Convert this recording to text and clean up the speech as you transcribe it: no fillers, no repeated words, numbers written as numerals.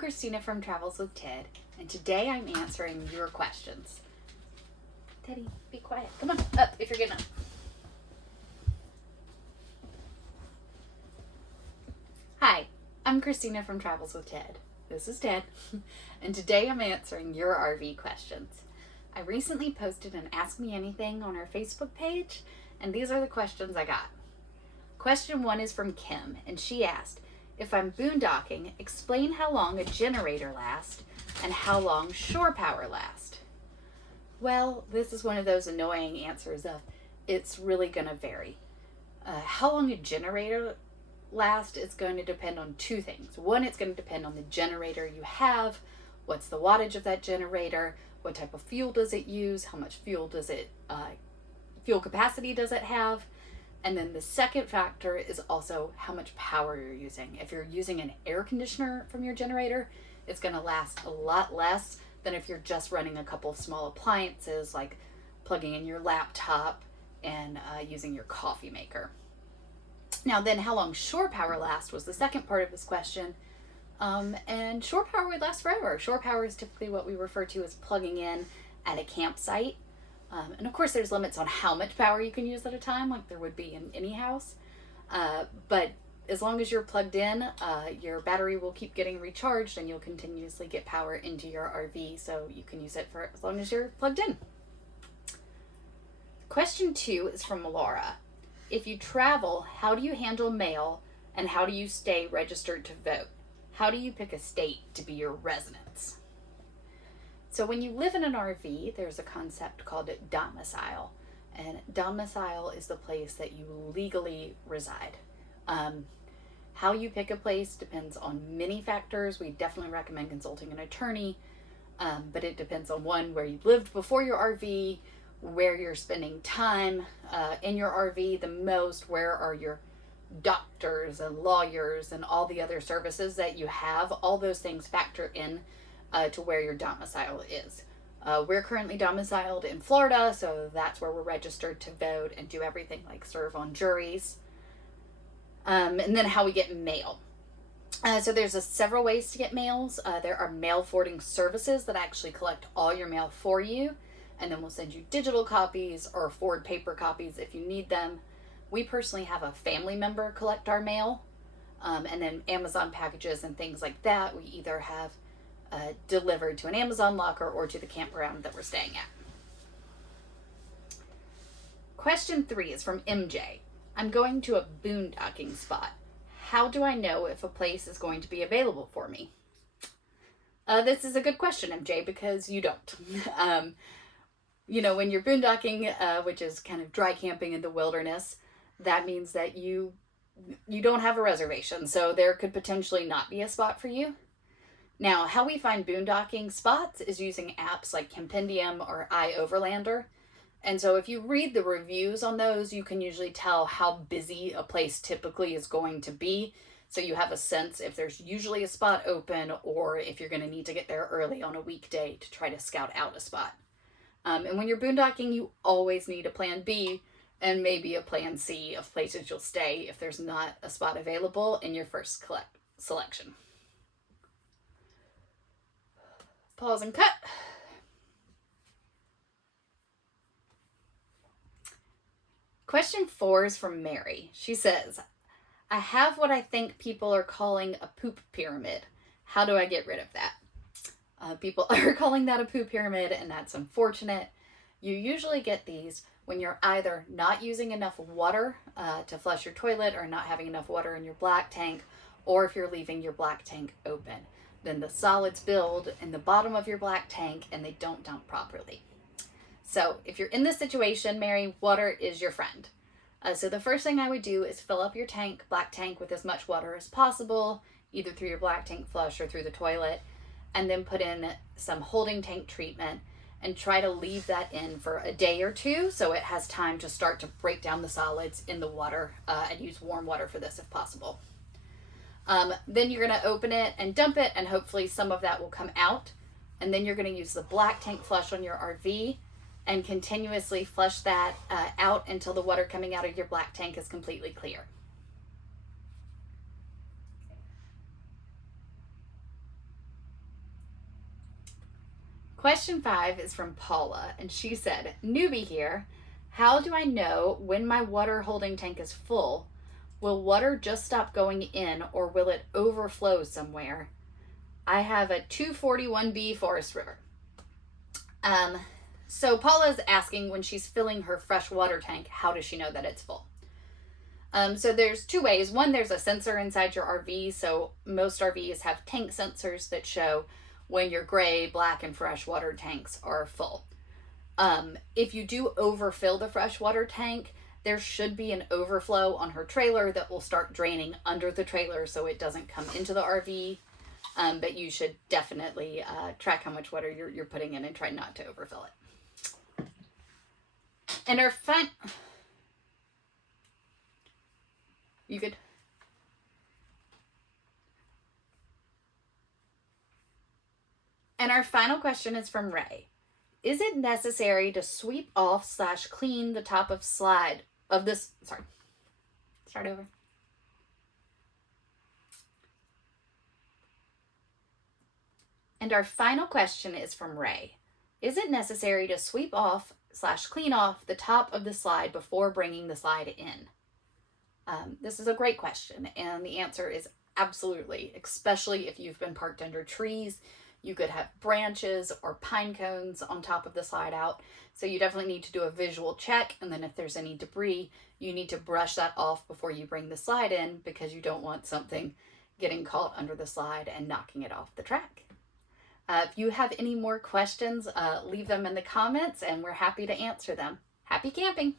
Christina from Travels with Ted, and today I'm answering your questions. Teddy, be quiet. Come on, up if you're getting up. Hi, I'm Christina from Travels with Ted. This is Ted, and today I'm answering your RV questions. I recently posted an Ask Me Anything on our Facebook page, and these are the questions I got. Question 1 is from Kim, and she asked, if I'm boondocking, explain how long a generator lasts and how long shore power lasts. Well, this is one of those annoying answers of it's really going to vary. How long a generator lasts is going to depend on two things. One, it's going to depend on the generator you have, what's the wattage of that generator, what type of fuel does it use, how much fuel capacity does it have. And then the second factor is also how much power you're using. If you're using an air conditioner from your generator, it's going to last a lot less than if you're just running a couple of small appliances like plugging in your laptop and using your coffee maker. Now then, how long shore power lasts was the second part of this question. And shore power would last forever. Shore power is typically what we refer to as plugging in at a campsite. And of course there's limits on how much power you can use at a time, like there would be in any house. But as long as you're plugged in, your battery will keep getting recharged and you'll continuously get power into your RV, so you can use it for as long as you're plugged in. Question 2 is from Laura. If you travel, how do you handle mail and how do you stay registered to vote? How do you pick a state to be your residence? So when you live in an RV, there's a concept called domicile. And domicile is the place that you legally reside. How you pick a place depends on many factors. We definitely recommend consulting an attorney, but it depends on one, where you lived before your RV, where you're spending time in your RV the most, where are your doctors and lawyers and all the other services that you have. All those things factor in to where your domicile is. We're currently domiciled in Florida, so that's where we're registered to vote and do everything like serve on juries. And then how we get mail. So there's several ways to get mails. There are mail forwarding services that actually collect all your mail for you, and then we'll send you digital copies or forward paper copies if you need them. We personally have a family member collect our mail, and then Amazon packages and things like that we either have delivered to an Amazon locker or to the campground that we're staying at. Question 3 is from MJ. I'm going to a boondocking spot. How do I know if a place is going to be available for me? This is a good question, MJ, because you don't. When you're boondocking, which is kind of dry camping in the wilderness, that means that you don't have a reservation, so there could potentially not be a spot for you. Now, how we find boondocking spots is using apps like Compendium or iOverlander. And so if you read the reviews on those, you can usually tell how busy a place typically is going to be. So you have a sense if there's usually a spot open or if you're going to need to get there early on a weekday to try to scout out a spot. And when you're boondocking, you always need a plan B and maybe a plan C of places you'll stay if there's not a spot available in your first selection. Pause and cut. Question 4 is from Mary. She says, I have what I think people are calling a poop pyramid. How do I get rid of that? People are calling that a poop pyramid, and that's unfortunate. You usually get these when you're either not using enough water to flush your toilet or not having enough water in your black tank, or if you're leaving your black tank open. Then the solids build in the bottom of your black tank and they don't dump properly. So if you're in this situation, Mary, water is your friend. So the first thing I would do is fill up your black tank with as much water as possible, either through your black tank flush or through the toilet, and then put in some holding tank treatment and try to leave that in for a day or two so it has time to start to break down the solids in the water, and use warm water for this if possible. Then you're going to open it and dump it, and hopefully some of that will come out. And then you're going to use the black tank flush on your RV and continuously flush that out until the water coming out of your black tank is completely clear. Question 5 is from Paula, and she said, newbie here. How do I know when my water holding tank is full? Will water just stop going in, or will it overflow somewhere? I have a 241B Forest River. So Paula's asking, when she's filling her fresh water tank, how does she know that it's full? So there's two ways. One, there's a sensor inside your RV. So most RVs have tank sensors that show when your gray, black, and freshwater tanks are full. If you do overfill the freshwater tank, there should be an overflow on her trailer that will start draining under the trailer so it doesn't come into the RV. But you should definitely track how much water you're putting in and try not to overfill it. And our You good? And our final question is from Ray. Is it necessary to sweep off / clean the top of slide of this? Sorry. Start over. And our final question is from Ray. Is it necessary to sweep off / clean off the top of the slide before bringing the slide in? This is a great question, and the answer is absolutely, especially if you've been parked under trees. You could have branches or pine cones on top of the slide out. So you definitely need to do a visual check, and then if there's any debris, you need to brush that off before you bring the slide in, because you don't want something getting caught under the slide and knocking it off the track. If you have any more questions, leave them in the comments and we're happy to answer them. Happy camping!